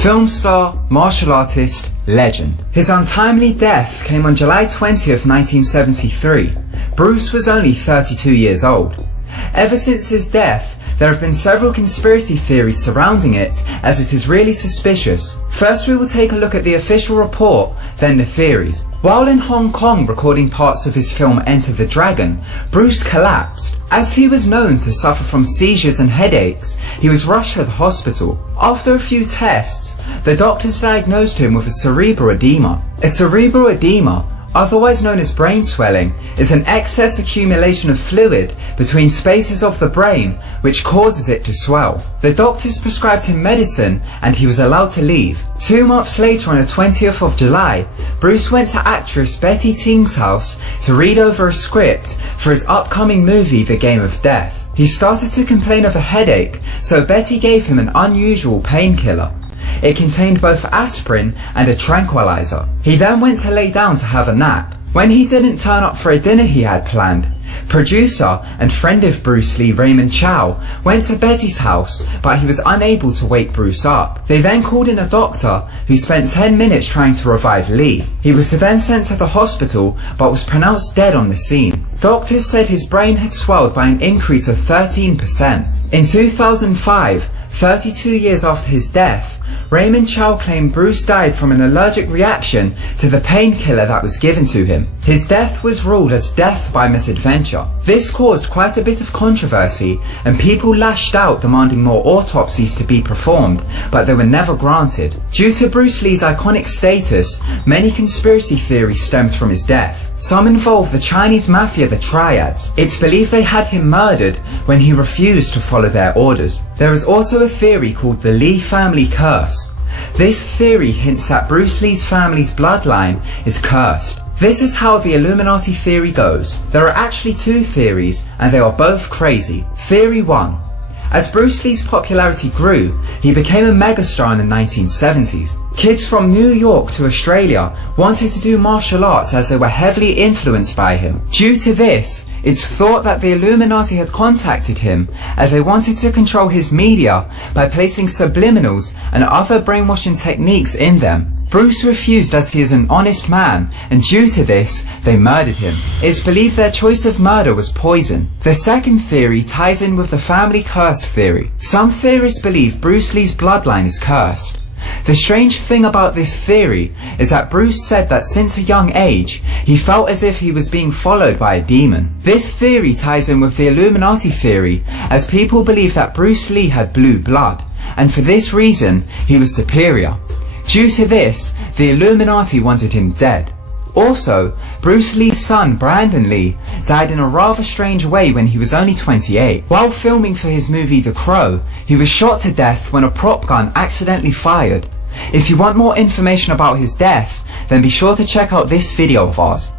Film star, martial artist, legend. His untimely death came on July 20th, 1973. Bruce was only 32 years old. Ever since his death, there have been several conspiracy theories surrounding it, as it is really suspicious. First we will take a look at the official report, then the theories. While in Hong Kong recording parts of his film Enter the Dragon, Bruce collapsed. As he was known to suffer from seizures and headaches, he was rushed to the hospital. After a few tests, the doctors diagnosed him with a cerebral edema. A cerebral edema, otherwise known as brain swelling, is an excess accumulation of fluid between spaces of the brain which causes it to swell. The doctors prescribed him medicine and he was allowed to leave. 2 months later, on the 20th of July, Bruce went to actress Betty Ting's house to read over a script for his upcoming movie The Game of Death. He started to complain of a headache, so Betty gave him an unusual painkiller. It contained both aspirin and a tranquilizer. He then went to lay down to have a nap. When he didn't turn up for a dinner he had planned, producer and friend of Bruce Lee, Raymond Chow, went to Betty's house, but he was unable to wake Bruce up. They then called in a doctor who spent 10 minutes trying to revive Lee. He was then sent to the hospital but was pronounced dead on the scene. Doctors said his brain had swelled by an increase of 13%. In 2005, 32 years after his death, Raymond Chow claimed Bruce died from an allergic reaction to the painkiller that was given to him. His death was ruled as death by misadventure. This caused quite a bit of controversy and people lashed out demanding more autopsies to be performed, but they were never granted. Due to Bruce Lee's iconic status, many conspiracy theories stemmed from his death. Some involve the Chinese mafia, the Triads. It's believed they had him murdered when he refused to follow their orders. There is also a theory called the Lee family curse. This theory hints that Bruce Lee's family's bloodline is cursed. This is how the Illuminati theory goes. There are actually 2 theories, and they are both crazy. Theory 1. As Bruce Lee's popularity grew, he became a megastar in the 1970s. Kids from New York to Australia wanted to do martial arts as they were heavily influenced by him. Due to this, it's thought that the Illuminati had contacted him as they wanted to control his media by placing subliminals and other brainwashing techniques in them. Bruce refused as he is an honest man, and due to this, they murdered him. It's believed their choice of murder was poison. The second theory ties in with the family curse theory. Some theorists believe Bruce Lee's bloodline is cursed. The strange thing about this theory is that Bruce said that since a young age, he felt as if he was being followed by a demon. This theory ties in with the Illuminati theory, as people believe that Bruce Lee had blue blood, and for this reason, he was superior. Due to this, the Illuminati wanted him dead. Also, Bruce Lee's son, Brandon Lee, died in a rather strange way when he was only 28. While filming for his movie The Crow, he was shot to death when a prop gun accidentally fired. If you want more information about his death, then be sure to check out this video of ours.